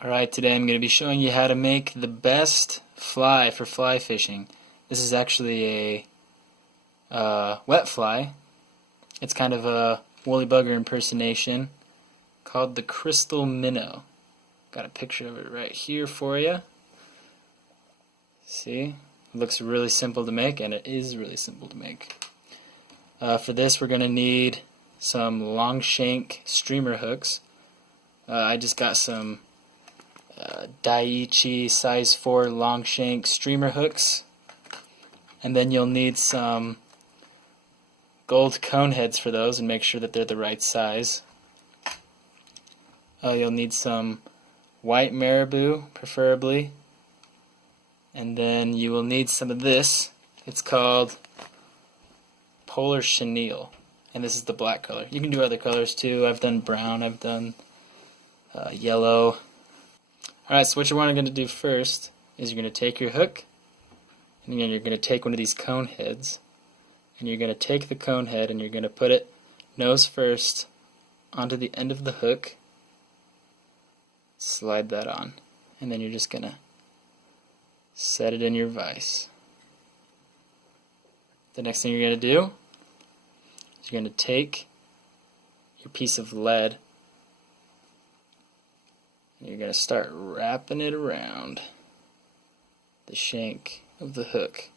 Alright, today I'm going to be showing you how to make the best fly for fly fishing. This is actually a wet fly. It's kind of a woolly bugger impersonation called the Crystal Minnow. Got a picture of it right here for you. See? It looks really simple to make, and it is really simple to make. For this we're going to need some long shank streamer hooks. I just got some Daiichi size 4 long shank streamer hooks, and then you'll need some gold cone heads for those and make sure that they're the right size. You'll need some white marabou preferably, and then you will need some of this. It's called polar chenille, and this is the black color. You can do other colors too. I've done brown, I've done yellow. Alright, so what you're going to do first is you're going to take your hook, and then you're going to take one of these cone heads, and you're going to take the cone head and you're going to put it nose first onto the end of the hook, slide that on, and then you're just going to set it in your vise. The next thing you're going to do is you're going to take your piece of lead, and you're going to start wrapping it around the shank of the hook.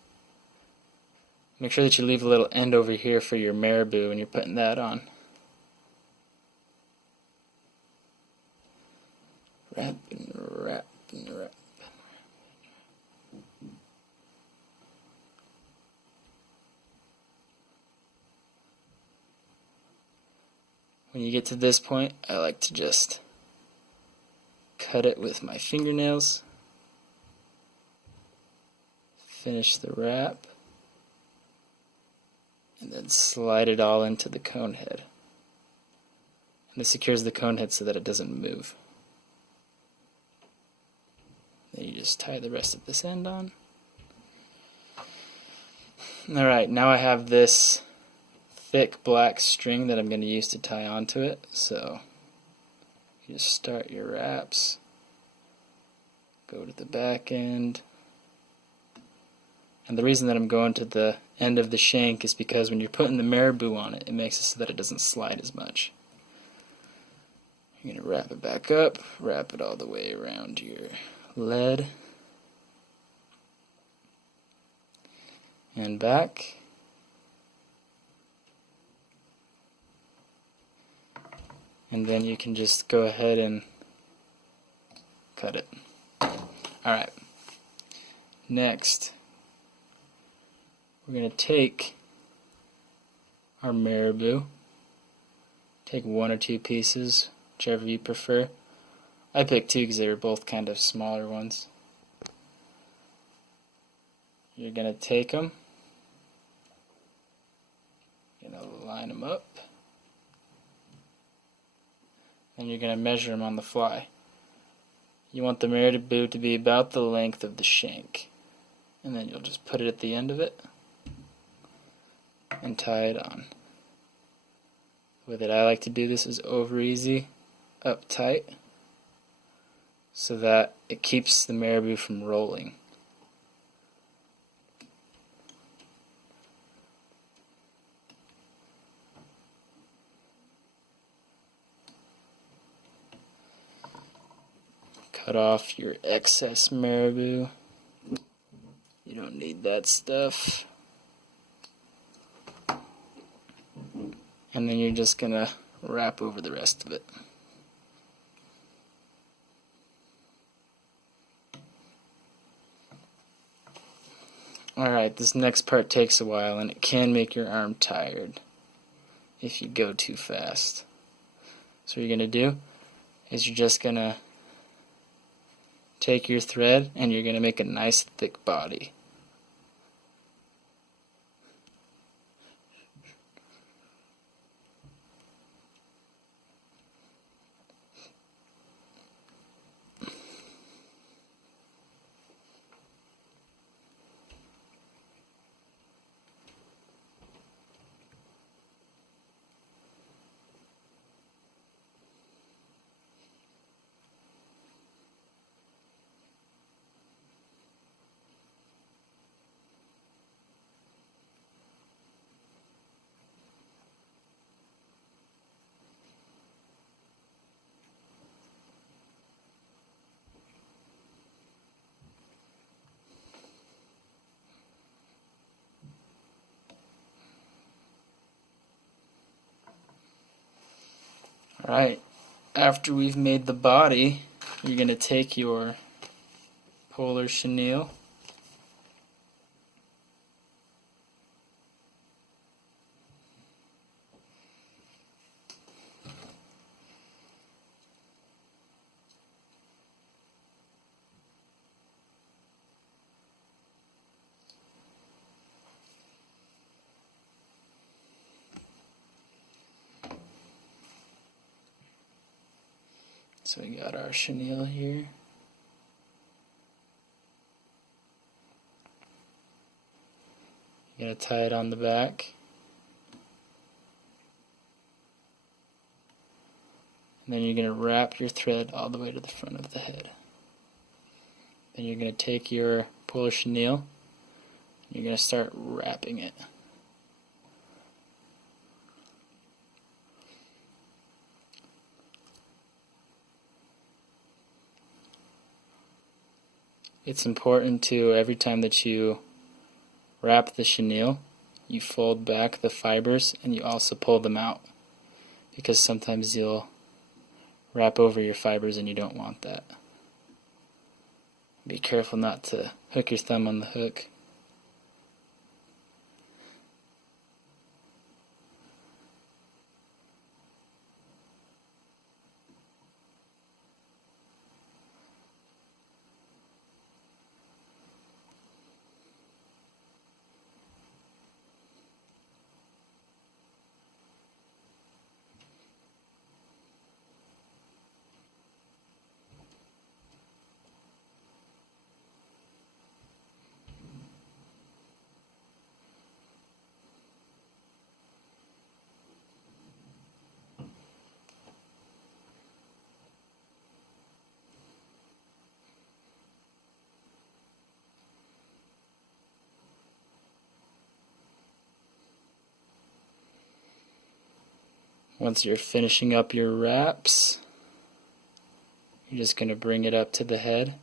Make sure that you leave a little end over here for your marabou when you're putting that on. Wrap and wrap and wrap. When you get to this point, I like to just cut it with my fingernails, finish the wrap, and then slide it all into the cone head. And this secures the cone head so that it doesn't move. Then you just tie the rest of this end on. Alright, now I have this thick black string that I'm going to use to tie onto it. So you just start your wraps, go to the back end, and the reason that I'm going to the end of the shank is because when you're putting the marabou on it, it makes it so that it doesn't slide as much. You're going to wrap it back up, wrap it all the way around your lead, and back. And then you can just go ahead and cut it. Alright, next we're going to take our marabou, take one or two pieces, whichever you prefer. I picked two because they were both kind of smaller ones. You're going to take them, you're going to line them up, and you're going to measure them on the fly. You want the marabou to be about the length of the shank, and then you'll just put it at the end of it and tie it on. The way that I like to do this is over easy, up tight, so that it keeps the marabou from rolling. Cut off your excess marabou. You don't need that stuff. And then you're just going to wrap over the rest of it. Alright, this next part takes a while and it can make your arm tired if you go too fast. So what you're going to do is you're just going to take your thread and you're going to make a nice thick body. Alright, after we've made the body, you're going to take your polar chenille, so we got our chenille here. You're going to tie it on the back. And then you're going to wrap your thread all the way to the front of the head. Then you're going to take your polar chenille and you're going to start wrapping it. It's important to, every time that you wrap the chenille, you fold back the fibers and you also pull them out, because sometimes you'll wrap over your fibers and you don't want that. Be careful not to hook your thumb on the hook. Once you're finishing up your wraps, you're just going to bring it up to the head,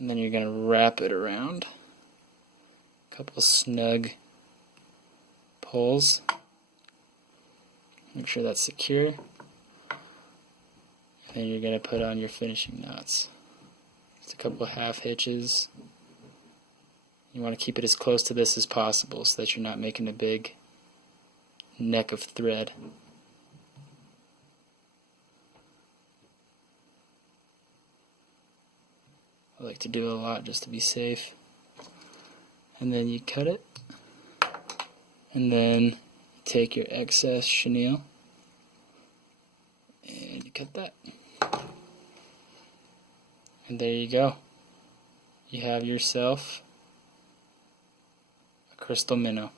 and then you're going to wrap it around. A couple snug pulls. Make sure that's secure. And then you're going to put on your finishing knots. Just a couple half hitches. You want to keep it as close to this as possible so that you're not making a big neck of thread. I like to do a lot just to be safe. And then you cut it, and then take your excess chenille and you cut that, and there you go. You have yourself a crystal minnow.